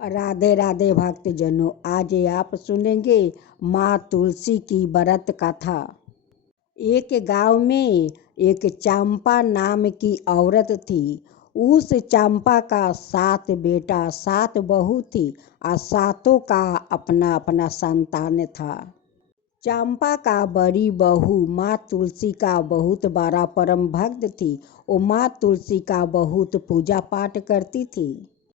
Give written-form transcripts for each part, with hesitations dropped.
राधे राधे भक्तजनों, आज आप सुनेंगे माँ तुलसी की व्रत कथा। एक गांव में एक चंपा नाम की औरत थी। उस चंपा का 7 बेटा 7 बहू थी और सातों का अपना अपना संतान था। चंपा का बड़ी बहू माँ तुलसी का बहुत बड़ा परम भक्त थी। वो माँ तुलसी का बहुत पूजा पाठ करती थी।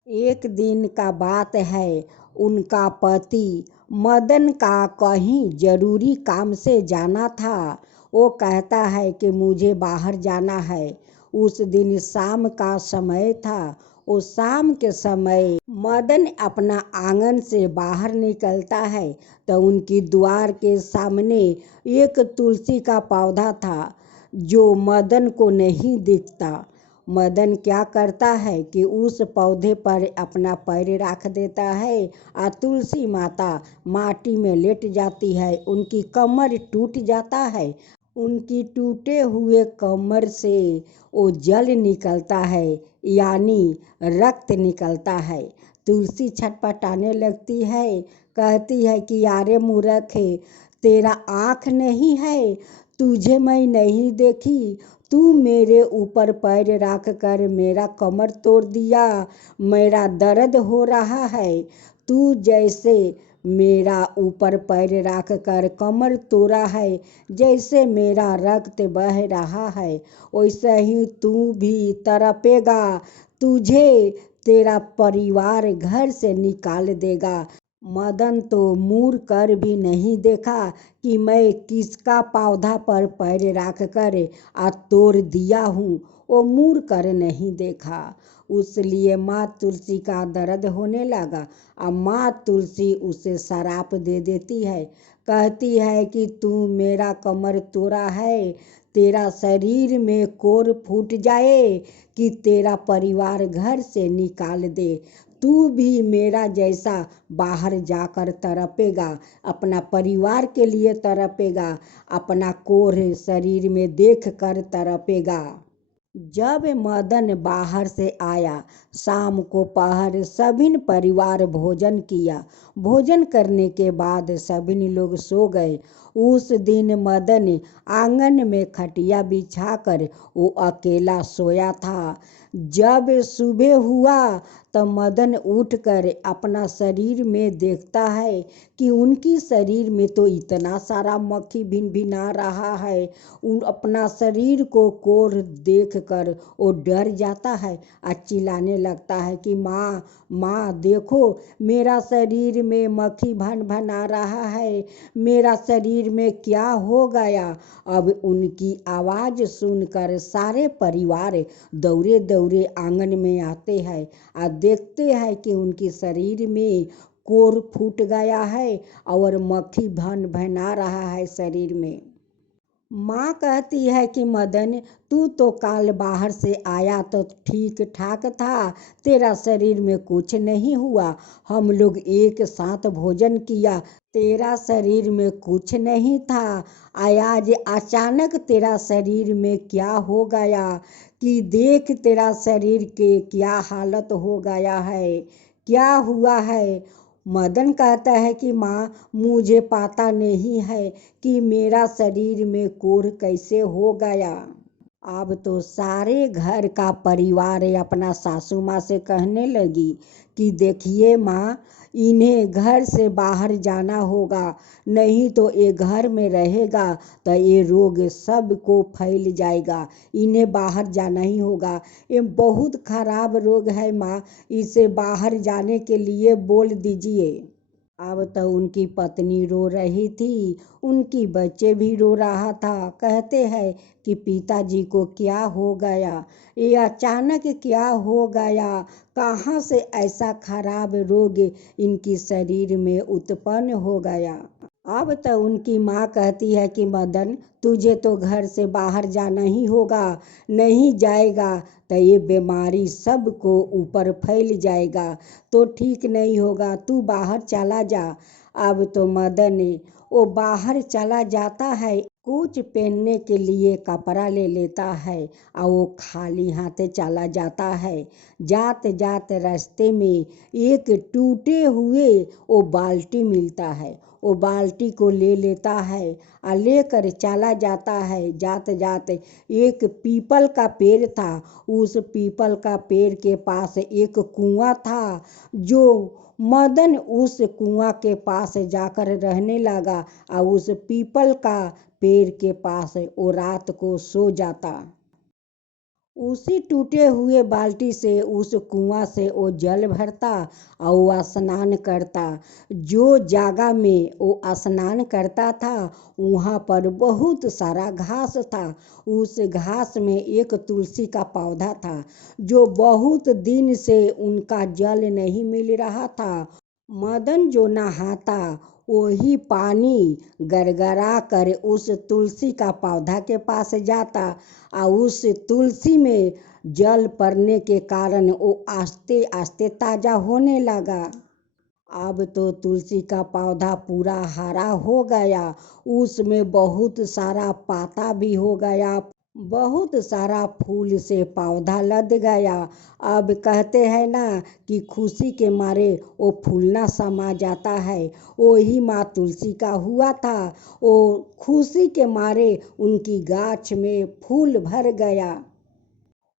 एक दिन का बात है, उनका पति मदन का कहीं जरूरी काम से जाना था। वो कहता है कि मुझे बाहर जाना है। उस दिन शाम का समय था। वो शाम के समय मदन अपना आंगन से बाहर निकलता है तो उनकी द्वार के सामने एक तुलसी का पौधा था जो मदन को नहीं दिखता। मदन क्या करता है कि उस पौधे पर अपना पैर रख देता है और तुलसी माता माटी में लेट जाती है। उनकी कमर टूट जाता है। उनकी टूटे हुए कमर से वो जल निकलता है, यानी रक्त निकलता है। तुलसी छटपटाने लगती है, कहती है कि यारे मूर्ख है, तेरा आँख नहीं है, तुझे मैं नहीं देखी, तू मेरे ऊपर पैर रख कर मेरा कमर तोड़ दिया, मेरा दर्द हो रहा है। तू जैसे मेरा ऊपर पैर रख कर कमर तोड़ा है, जैसे मेरा रक्त बह रहा है, वैसे ही तू भी तड़पेगा। तुझे तेरा परिवार घर से निकाल देगा। मदन तो मुड़ कर भी नहीं देखा कि मैं किसका पौधा पर पैर रख कर तोड़ दिया हूँ। वो मुड़ कर नहीं देखा। उसलिए माँ तुलसी का दर्द होने लगा और माँ तुलसी उसे शराप दे देती है। कहती है कि तू मेरा कमर तोड़ा है, तेरा शरीर में कोर फूट जाए कि तेरा परिवार घर से निकाल दे। तू भी मेरा जैसा बाहर जाकर तड़पेगा, अपना परिवार के लिए तड़पेगा, अपना कोर शरीर में देख कर तड़पेगा। जब मदन बाहर से आया, शाम को पहर सभी परिवार भोजन किया। भोजन करने के बाद सभी लोग सो गए। उस दिन मदन आंगन में खटिया बिछाकर वो अकेला सोया था। जब सुबह हुआ तो मदन उठकर अपना शरीर में देखता है कि उनकी शरीर में तो इतना सारा मक्खी भिन भिना रहा है। उन अपना शरीर को कोर देख कर वो डर जाता है और चिल्लाने लगता है कि माँ माँ देखो, मेरा शरीर में मक्खी भन भना रहा है, मेरा शरीर में क्या हो गया। अब उनकी आवाज़ सुनकर सारे परिवार दौड़े दौड़े आंगन में आते हैं और देखते हैं कि उनके शरीर में कोर फूट गया है और मक्खी भन भना रहा है शरीर में। माँ कहती है कि मदन, तू तो कल बाहर से आया तो ठीक ठाक था, तेरा शरीर में कुछ नहीं हुआ। हम लोग एक साथ भोजन किया, तेरा शरीर में कुछ नहीं था। आज अचानक तेरा शरीर में क्या हो गया कि देख तेरा शरीर के क्या हालत हो गया है, क्या हुआ है। मदन कहता है कि माँ, मुझे पता नहीं है कि मेरा शरीर में कोढ़ कैसे हो गया। अब तो सारे घर का परिवार अपना सासू माँ से कहने लगी कि देखिए माँ, इन्हें घर से बाहर जाना होगा, नहीं तो ये घर में रहेगा तो ये रोग सबको फैल जाएगा। इन्हें बाहर जाना ही होगा, ये बहुत खराब रोग है माँ, इसे बाहर जाने के लिए बोल दीजिए। अब तो उनकी पत्नी रो रही थी, उनकी बच्चे भी रो रहा था। कहते हैं कि पिताजी को क्या हो गया, ये अचानक क्या हो गया, कहाँ से ऐसा खराब रोग इनकी शरीर में उत्पन्न हो गया। अब तो उनकी माँ कहती है कि मदन, तुझे तो घर से बाहर जाना ही होगा, नहीं जाएगा तो ये बीमारी सबको ऊपर फैल जाएगा, तो ठीक नहीं होगा, तू बाहर चला जा। अब तो मदन वो बाहर चला जाता है। कुछ पहनने के लिए कपड़ा ले लेता है और वो खाली हाथे चला जाता है। जाते जाते रास्ते में एक टूटे हुए वो बाल्टी मिलता है। वो बाल्टी को ले लेता है और लेकर चला जाता है। जाते जाते एक पीपल का पेड़ था। उस पीपल का पेड़ के पास एक कुआं था। जो मदन उस कुआं के पास जाकर रहने लगा और उस पीपल का पेड़ के पास वो रात को सो जाता। उसी टूटे हुए बाल्टी से उस कुआं से वो जल भरता और वो स्नान करता। जो जगह में वो स्नान करता था वहाँ पर बहुत सारा घास था। उस घास में एक तुलसी का पौधा था जो बहुत दिन से उनका जल नहीं मिल रहा था। मदन जो नहाता वही पानी गड़गड़ा कर उस तुलसी का पौधा के पास जाता और उस तुलसी में जल पड़ने के कारण वो आस्ते आस्ते ताज़ा होने लगा। अब तो तुलसी का पौधा पूरा हरा हो गया। उसमें बहुत सारा पाता भी हो गया। बहुत सारा फूल से पौधा लद गया। अब कहते हैं ना कि खुशी के मारे वो फूलना समा जाता है। वही माँ तुलसी का हुआ था। वो खुशी के मारे उनकी गाछ में फूल भर गया।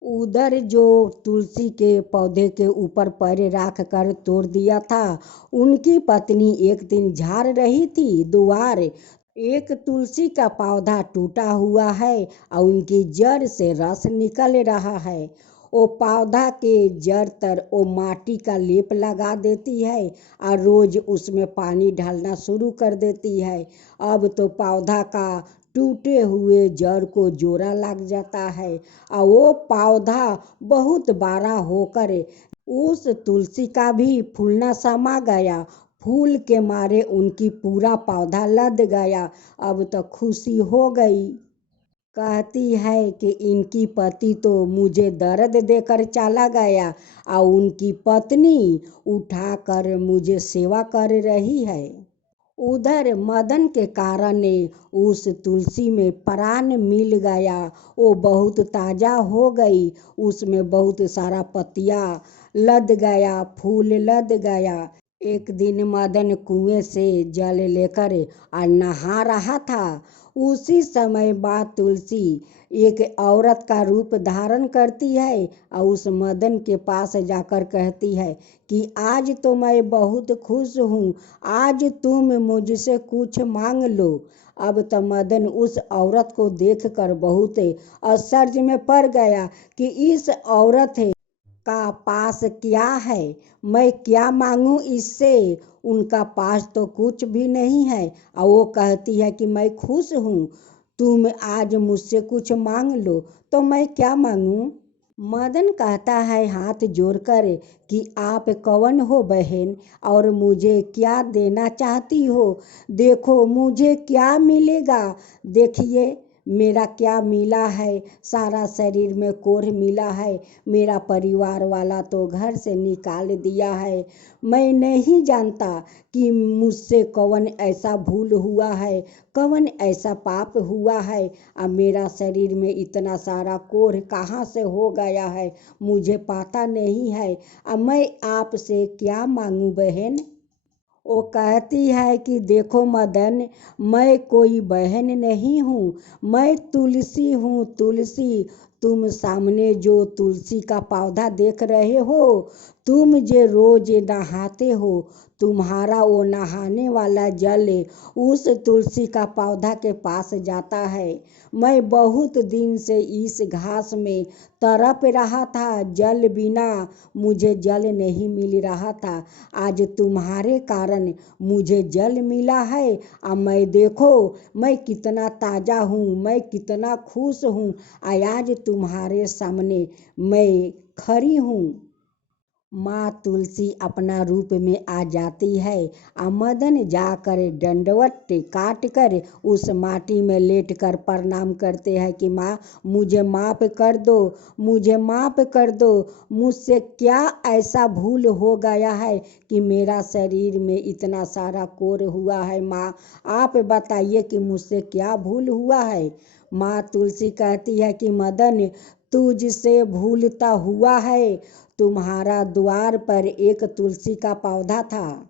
उधर जो तुलसी के पौधे के ऊपर पैर रख कर तोड़ दिया था, उनकी पत्नी एक दिन झाड़ रही थी द्वार। एक तुलसी का पौधा टूटा हुआ है और उनकी जड़ से रस निकल रहा है। वो पौधा के जड़ तर वो माटी का लेप लगा देती है और रोज उसमें पानी डालना शुरू कर देती है। अब तो पौधा का टूटे हुए जड़ को जोड़ा लग जाता है और वो पौधा बहुत बड़ा होकर उस तुलसी का भी फूलना समा गया। फूल के मारे उनकी पूरा पौधा लद गया। अब तो खुशी हो गई। कहती है कि इनकी पति तो मुझे दर्द देकर चला गया और उनकी पत्नी उठाकर मुझे सेवा कर रही है। उधर मदन के कारण उस तुलसी में प्राण मिल गया। वो बहुत ताज़ा हो गई। उसमें बहुत सारा पत्तियाँ लद गया, फूल लद गया। एक दिन मदन कुएं से जल लेकर और नहा रहा था। उसी समय माँ तुलसी एक औरत का रूप धारण करती है और उस मदन के पास जाकर कहती है कि आज तो मैं बहुत खुश हूँ, आज तुम मुझसे कुछ मांग लो। अब तो मदन उस औरत को देखकर बहुत आश्चर्य में पड़ गया कि इस औरत का पास क्या है, मैं क्या मांगूं इससे। उनका पास तो कुछ भी नहीं है और वो कहती है कि मैं खुश हूँ, तुम आज मुझसे कुछ मांग लो। तो मैं क्या मांगूं? मदन कहता है हाथ जोड़कर कि आप कौन हो बहन और मुझे क्या देना चाहती हो। देखो मुझे क्या मिलेगा। देखिए मेरा क्या मिला है। सारा शरीर में कोढ़ मिला है। मेरा परिवार वाला तो घर से निकाल दिया है। मैं नहीं जानता कि मुझसे कौन ऐसा भूल हुआ है, कौन ऐसा पाप हुआ है। अब मेरा शरीर में इतना सारा कोढ़ कहाँ से हो गया है, मुझे पता नहीं है। अब मैं आपसे क्या मांगूं बहन। वो कहती है कि देखो मदन, मैं कोई बहन नहीं हूँ, मैं तुलसी हूँ। तुलसी, तुम सामने जो तुलसी का पौधा देख रहे हो, तुम जो रोज नहाते हो, तुम्हारा वो नहाने वाला जल उस तुलसी का पौधा के पास जाता है। मैं बहुत दिन से इस घास में तड़प रहा था, जल बिना मुझे जल नहीं मिल रहा था। आज तुम्हारे कारण मुझे जल मिला है। अब मैं देखो मैं कितना ताज़ा हूँ, मैं कितना खुश हूँ। आज तुम्हारे सामने मैं खड़ी हूँ। माँ तुलसी अपना रूप में आ जाती है। मदन जाकर दंडवत काट कर उस माटी में लेट कर प्रणाम करते हैं कि माँ मुझे माफ़ कर दो, मुझे माफ़ कर दो। मुझसे क्या ऐसा भूल हो गया है कि मेरा शरीर में इतना सारा कोर हुआ है। माँ आप बताइए कि मुझसे क्या भूल हुआ है। माँ तुलसी कहती है कि मदन तुझसे भूलता हुआ है। तुम्हारा द्वार पर एक तुलसी का पौधा था,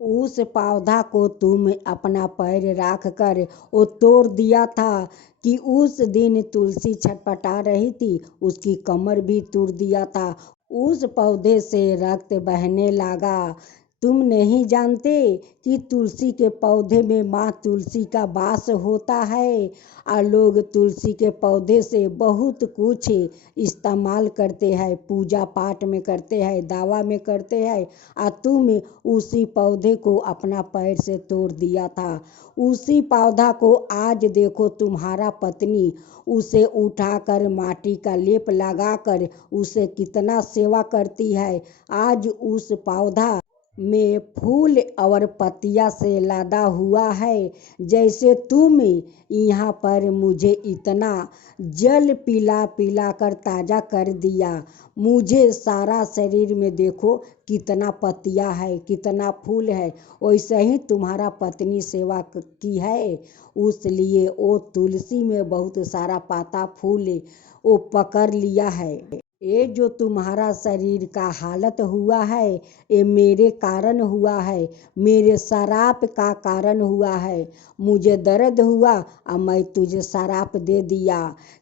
उस पौधा को तुम अपना पैर रख कर वो तोड़ दिया था कि उस दिन तुलसी छटपटा रही थी, उसकी कमर भी तोड़ दिया था। उस पौधे से रक्त बहने लगा। तुम नहीं जानते कि तुलसी के पौधे में माँ तुलसी का वास होता है। और लोग तुलसी के पौधे से बहुत कुछ इस्तेमाल करते हैं, पूजा पाठ में करते हैं, दावा में करते हैं। और तुम उसी पौधे को अपना पैर से तोड़ दिया था। उसी पौधा को आज देखो तुम्हारा पत्नी उसे उठाकर माटी का लेप लगाकर उसे कितना सेवा करती है। आज उस पौधा में फूल और पत्तियां से लदा हुआ है। जैसे तुम यहाँ पर मुझे इतना जल पिला पिला कर ताज़ा कर दिया, मुझे सारा शरीर में देखो कितना पत्तियां है, कितना फूल है, वैसे ही तुम्हारा पत्नी सेवा की है। उसलिए वो तुलसी में बहुत सारा पाता फूल वो पकड़ लिया है। ये जो तुम्हारा शरीर का हालत हुआ है ये मेरे कारण हुआ है, मेरे शराप का कारण हुआ है। मुझे दर्द हुआ और मैं तुझे शराप दे दिया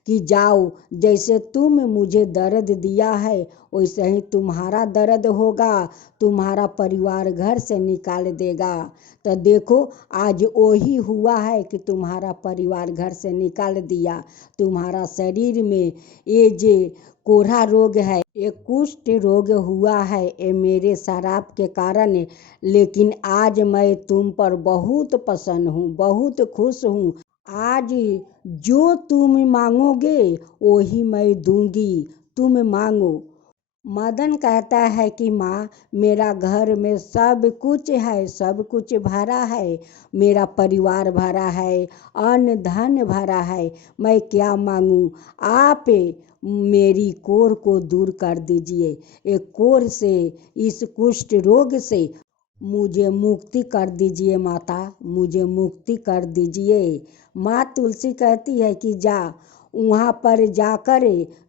कि जाओ, जैसे तुम मुझे दर्द दिया है वैसे ही तुम्हारा दर्द होगा, तुम्हारा परिवार घर से निकाल देगा। तो देखो आज वही हुआ है कि तुम्हारा परिवार घर से निकाल दिया। तुम्हारा शरीर में ये जे कोढ़ा रोग है, ये कुष्ठ रोग हुआ है, ये मेरे शराब के कारण। लेकिन आज मैं तुम पर बहुत प्रसन्न हूँ, बहुत खुश हूँ। आज जो तुम मांगोगे वही मैं दूंगी, तुम मांगो। मदन कहता है कि माँ मेरा घर में सब कुछ है, सब कुछ भरा है, मेरा परिवार भरा है, अन्न धन भरा है, मैं क्या मांगूँ। आप मेरी कोढ़ को दूर कर दीजिए, एक कोढ़ से, इस कुष्ठ रोग से मुझे मुक्ति कर दीजिए माता, मुझे मुक्ति कर दीजिए। माँ तुलसी कहती है कि जा वहाँ पर जाकर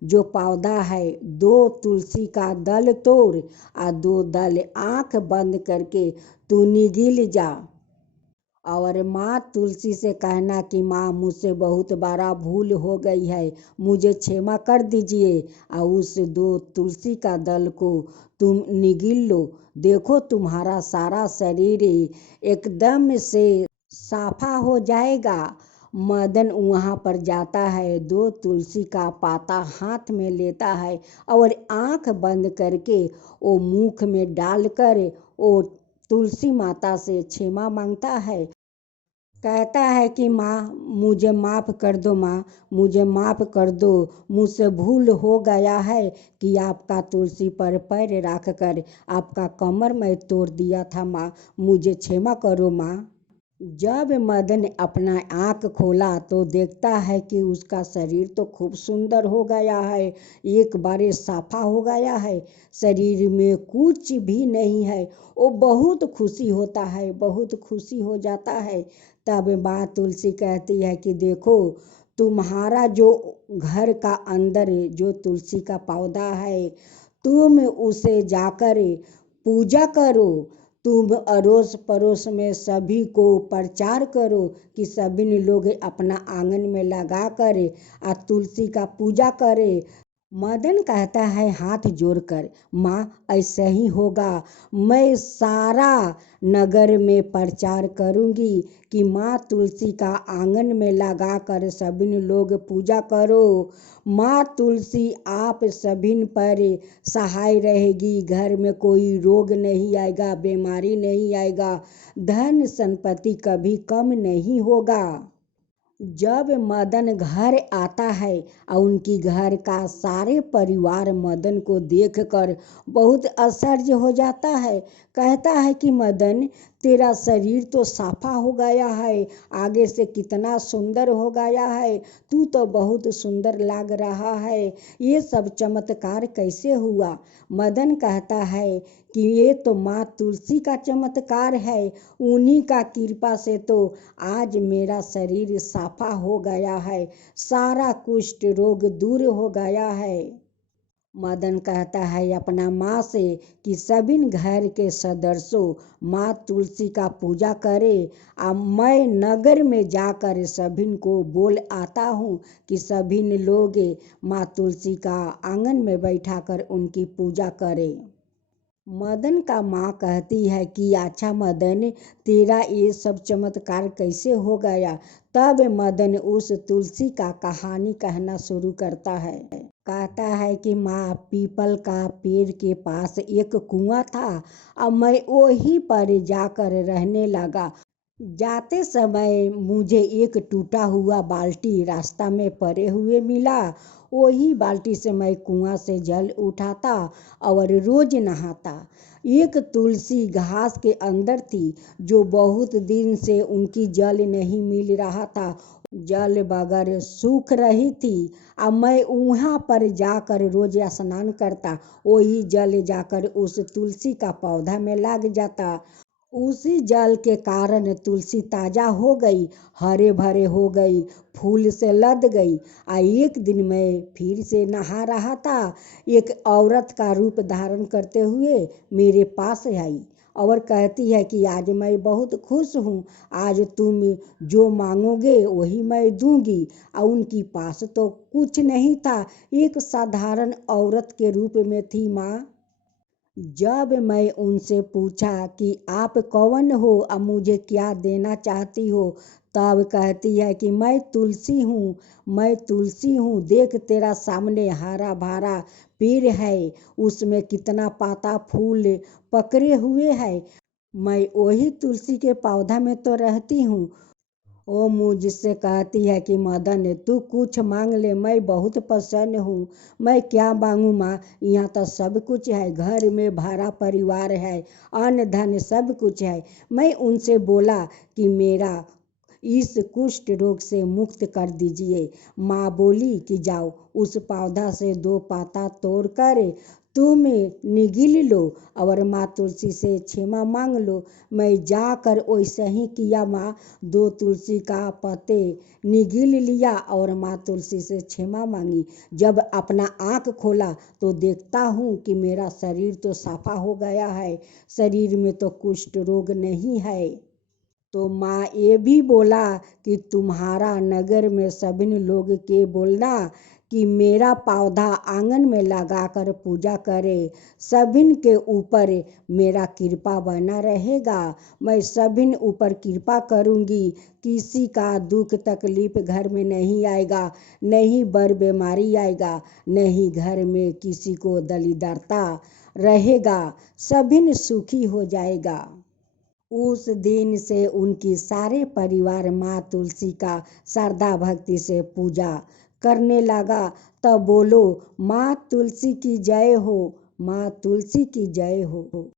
जो पौधा है दो तुलसी का दल तोड़ और दो दल आँख बंद करके तू निगल जा। और माँ तुलसी से कहना कि माँ मुझसे बहुत बड़ा भूल हो गई है, मुझे क्षमा कर दीजिए। और उस दो तुलसी का दल को तुम निगल लो, देखो तुम्हारा सारा शरीर एकदम से साफा हो जाएगा। मदन वहाँ पर जाता है, दो तुलसी का पाता हाथ में लेता है और आँख बंद करके वो मुख में डालकर वो तुलसी माता से क्षमा मांगता है। कहता है कि माँ मुझे माफ़ कर दो, माँ मुझे माफ़ कर दो, मुझसे भूल हो गया है कि आपका तुलसी पर पैर रख कर आपका कमर मैं तोड़ दिया था। माँ मुझे क्षमा करो माँ। जब मदन अपना आँख खोला तो देखता है कि उसका शरीर तो खूब सुंदर हो गया है, एक बार साफा हो गया है, शरीर में कुछ भी नहीं है। वो बहुत खुशी होता है, बहुत खुशी हो जाता है। तब माँ तुलसी कहती है कि देखो तुम्हारा जो घर का अंदर जो तुलसी का पौधा है तुम उसे जाकर पूजा करो, तुम अड़ोस पड़ोस में सभी को प्रचार करो कि सभी लोग अपना आंगन में लगा कर तुलसी का पूजा करे। मदन कहता है हाथ जोड़कर माँ ऐसे ही होगा, मैं सारा नगर में प्रचार करूँगी कि माँ तुलसी का आंगन में लगा कर सभी लोग पूजा करो। माँ तुलसी आप सभी पर सहाय रहेगी, घर में कोई रोग नहीं आएगा, बीमारी नहीं आएगा, धन संपत्ति कभी कम नहीं होगा। जब मदन घर आता है और उनकी घर का सारे परिवार मदन को देखकर बहुत आश्चर्य हो जाता है। कहता है कि मदन, तेरा शरीर तो साफा हो गया है, आगे से कितना सुंदर हो गया है, तू तो बहुत सुंदर लग रहा है, ये सब चमत्कार कैसे हुआ? मदन कहता है कि ये तो माँ तुलसी का चमत्कार है, उन्हीं का कृपा से तो आज मेरा शरीर साफा हो गया है, सारा कुष्ठ रोग दूर हो गया है। मदन कहता है अपना माँ से कि सभी घर के सदस्यों माँ तुलसी का पूजा करे। अब मैं नगर में जाकर सभी को बोल आता हूँ कि सभी लोग माँ तुलसी का आंगन में बैठाकर उनकी पूजा करें। मदन का माँ कहती है कि अच्छा मदन, तेरा ये सब चमत्कार कैसे हो गया? तब मदन उस तुलसी का कहानी कहना शुरू करता है। कहता है कि माँ, पीपल का पेड़ के पास एक कुआं था, अब मैं वहीं पर जाकर रहने लगा। जाते समय मुझे एक टूटा हुआ बाल्टी रास्ता में पड़े हुए मिला। वही बाल्टी से मैं कुआं से जल उठाता और रोज नहाता। एक तुलसी घास के अंदर थी जो बहुत दिन से उनकी जल नहीं मिल रहा था, जल बगैर सूख रही थी। अब मैं वहाँ पर जाकर रोज स्नान करता, वही जल जाकर उस तुलसी का पौधा में लग जाता। उसी जल के कारण तुलसी ताजा हो गई, हरे भरे हो गई, फूल से लद गई। एक दिन मैं फिर से नहा रहा था, एक औरत का रूप धारण करते हुए मेरे पास आई और कहती है कि आज मैं बहुत खुश हूँ, आज तुम जो मांगोगे वही मैं दूंगी। और उनके पास तो कुछ नहीं था, एक साधारण औरत के रूप में थी माँ। जब मैं उनसे पूछा कि आप कौन हो और मुझे क्या देना चाहती हो, तब कहती है कि मैं तुलसी हूँ, मैं तुलसी हूँ, देख तेरा सामने हरा भरा पेड़ है, उसमें कितना पाता फूल पकड़े हुए है, मैं वही तुलसी के पौधा में तो रहती हूँ। वो मुझसे कहती है कि मदन, तू कुछ मांग ले, मैं बहुत प्रसन्न हूँ। मैं क्या मांगू माँ, यहाँ तो सब कुछ है, घर में भरा परिवार है, अन्न धन सब कुछ है। मैं उनसे बोला कि मेरा इस कुष्ठ रोग से मुक्त कर दीजिए। माँ बोली कि जाओ उस पौधा से 2 पाता तोड़ कर तुम निगल लो और माँ तुलसी से क्षमा मांग लो। मैं जाकर वैसे ही किया माँ, 2 तुलसी का पत्ते निगल लिया और माँ तुलसी से क्षमा मांगी। जब अपना आँख खोला तो देखता हूँ कि मेरा शरीर तो साफा हो गया है, शरीर में तो कुष्ठ रोग नहीं है। तो माँ ये भी बोला कि तुम्हारा नगर में सभी लोग के बोलना कि मेरा पौधा आंगन में लगाकर पूजा करे, सभी के ऊपर मेरा कृपा बना रहेगा। मैं सभी ऊपर कृपा करूँगी, किसी का दुख तकलीफ घर में नहीं आएगा, नहीं बर बीमारी आएगा, नहीं घर में किसी को दलिद्रता रहेगा, सभी सुखी हो जाएगा। उस दिन से उनकी सारे परिवार माँ तुलसी का श्रद्धा भक्ति से पूजा करने लगा। तब बोलो, माँ तुलसी की जय हो, माँ तुलसी की जय हो।